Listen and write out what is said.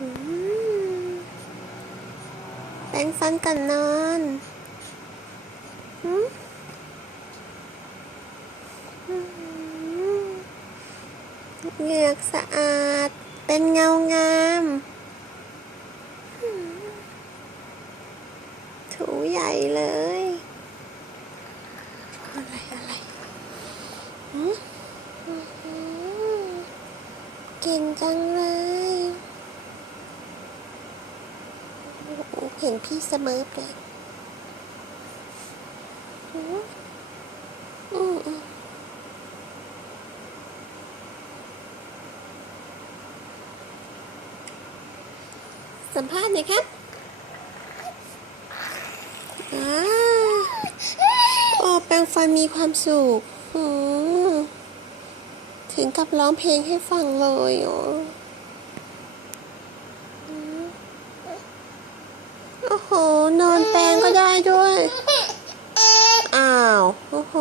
อืมแปรงฟันกันนอนอืมเหงือกสะอาด เป็นเงางามถูใหญ่เลย อะไรอะไรหืมอื้อหือเก่งจังเลย เห็นพี่เสมอเลยอืมอืมอืมสัมภาษณ์หน่อยครับอ่าโอ้แปลงฟันมีความสุข ถึงกับร้องเพลงให้ฟังเลยอ๋อม โอ้โห นอนแปลงก็ได้ด้วย อ้าว โอ้โห